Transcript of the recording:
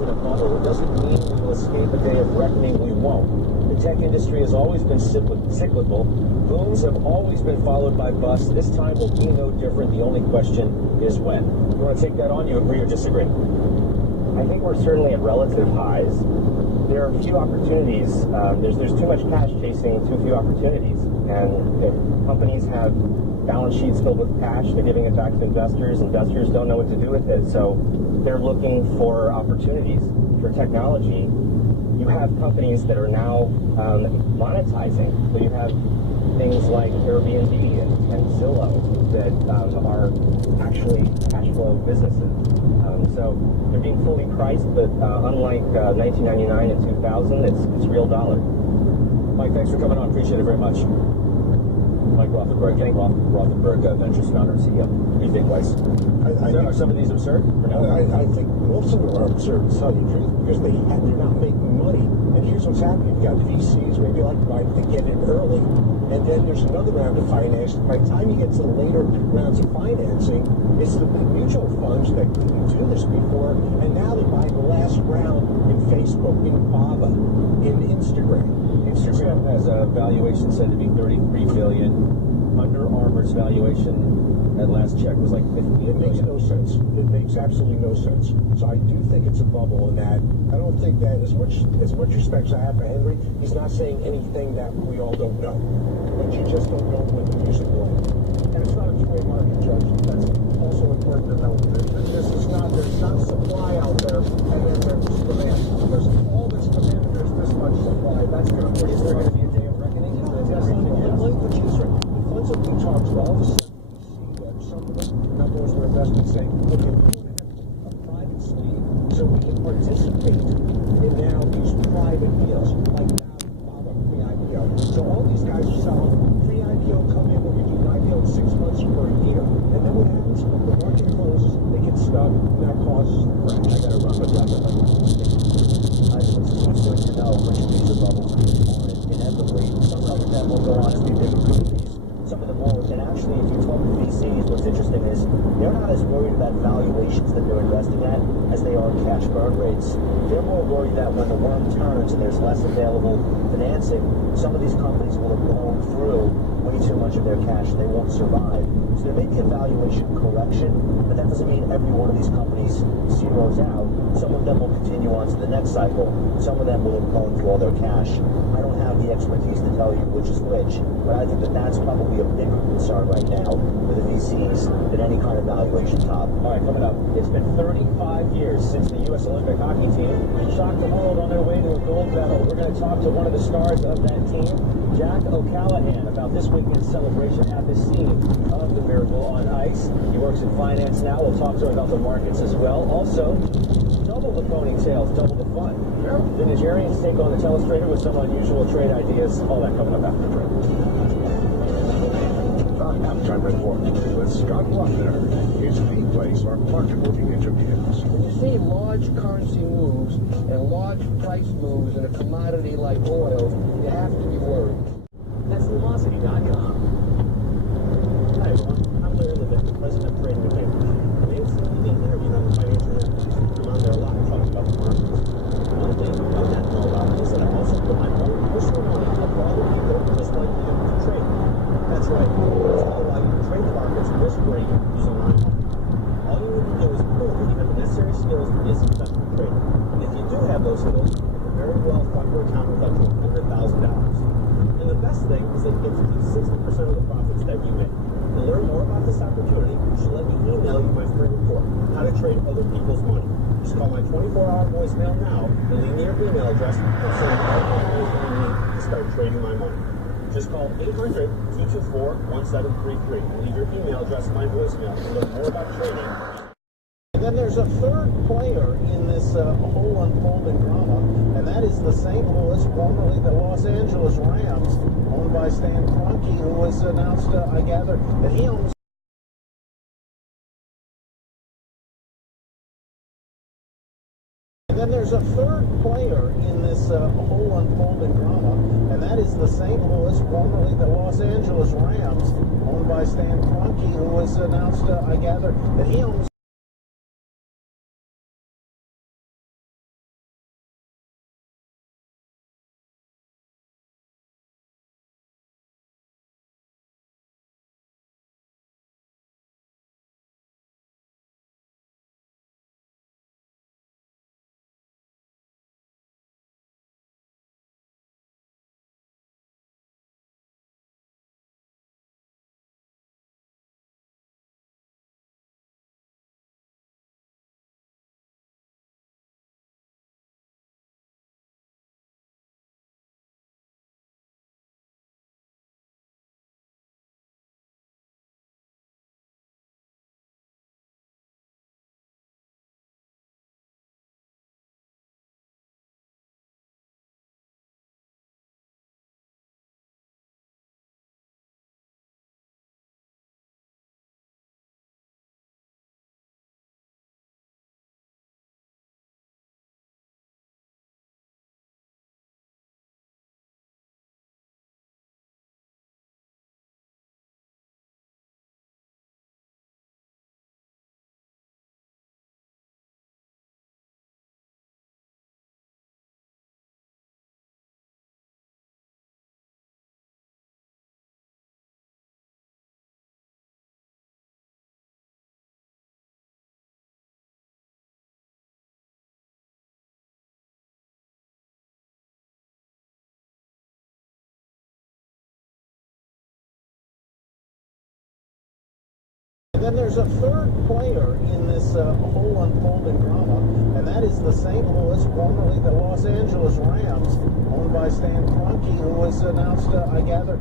in a bubble, it doesn't mean we will escape a day of reckoning. We won't. The tech industry has always been cyclical. Booms have always been followed by busts. This time will be no different. The only question is when. You want to take that on? You agree or disagree? I think we're certainly at relative highs. There are few opportunities. There's too much cash chasing too few opportunities. And if companies have balance sheets filled with cash, they're giving it back to investors. Investors don't know what to do with it. So they're looking for opportunities for technology. You have companies that are now monetizing. So you have things like Airbnb and Zillow that are actually cash flow businesses. So they're being fully priced, but unlike 1999 and 2000, it's real dollar. Mike, thanks for coming on. Appreciate it very much. Mike Rothenberg, Rothenberg Ventures founder and CEO. What do you think, Weiss? Are some of these absurd? Or no? I think most of them are absurd, to tell you the truth, because they're not making money. And here's what's happening. You got VCs, maybe like Biden, they get in early, and then there's another round of financing. By the time you get to the later rounds of financing, it's the big mutual funds that couldn't do this before, and now they're buying the last round in Facebook, in Baba, in Instagram. Instagram has a valuation said to be $33 billion. Under Armour's valuation at last check was like $50 billion. It makes no sense. It makes absolutely no sense. So I do think it's a bubble in that. I don't think that as much respect as I have for Henry, he's not saying anything that we all don't know. But you just don't know when the music will. And it's not a two-way market, Judge. That's also important to know. There's not supply out there, and then there's demand. There's all this demand, and there's this much supply. That's going to put Is there going to be a day of reckoning? let me put you this way. The funds that we talked to, all of a sudden you see that some of the numbers were investments saying, okay, we want to have a private sleeve so we can participate in now these private deals, like now pre-IPO. So all these guys are selling pre-IPO, come in, we're going to do an IPO in 6 months for a year. And then what happens? The market closes, they get stuck, and that causes the crash. I got to run, but I think it's important to know which of these bubbles are inevitably. Some of them will go on to be bigger companies. Some of them won't. And actually, if you talk to VCs, what's interesting is they're not as worried about valuations that they're investing at as they are cash burn rates. They're more worried that when the worm turns and there's less available financing, some of these companies will have blown through way too much of their cash and they won't survive. So there may be a valuation correction, but that doesn't mean every one of these companies zeroes out. Some of them will continue on to the next cycle. Some of them will have blown through all their cash. I don't have the expertise to tell you which is which, but I think that that's probably a bigger concern right now with the VCs than any kind of valuation top. All right, coming up, it's been 35 years since the U.S. Olympic hockey team shocked the world on their way to a gold medal. We're going to talk to one of the stars of that team, Jack O'Callahan, about this weekend's celebration at the scene of the Miracle on Ice. He works in finance now. We'll talk to him about the markets as well. Also, double the ponytails, double the fun. The Nigerians take on the telestrator with some unusual trade ideas. All that coming up after the break. Halftime report with Scott Wapner is the place for market-moving interviews. When you see large currency moves and large price moves in a commodity like oil, you have to be worried. That's Lumosity.com. Hi everyone, I'm Larry Levin, president of Trade Debate. Today's the interview on the financial networks. I'm on there a lot talking about the markets. One thing you might not know about is that I also put my own personal money up for other people just like you to trade. That's right. It's all allow you to trade the markets risk-free using my money. All you need to do is prove that you have the necessary skills to be a successful trader. And if you do have those skills, you can very well fund your account with up to $100,000. And the best thing is that you get to keep 60% of the profits that you make. To learn more about this opportunity, you should let me email you my free report, How to Trade Other People's Money. Just call my 24-hour voicemail now and leave me your email address and send me all the information you need to start trading my money. Just call 800-224-1733 and leave your email address in my voicemail to learn more about trading. And then there's a third player in this whole unfolding drama, and that is the St. Louis, formerly the Los Angeles Rams, owned by Stan Kroenke, who was announced, I gather, that he owns. And then there's a third player in this whole unfolding drama, and that is the St. Louis, formerly the Los Angeles Rams, owned by Stan Kroenke, who was announced, I gather, that he owns. And then there's a third player in this whole unfolding drama, and that is the St. Louis, formerly the Los Angeles Rams, owned by Stan Kroenke, who was announced, I gather,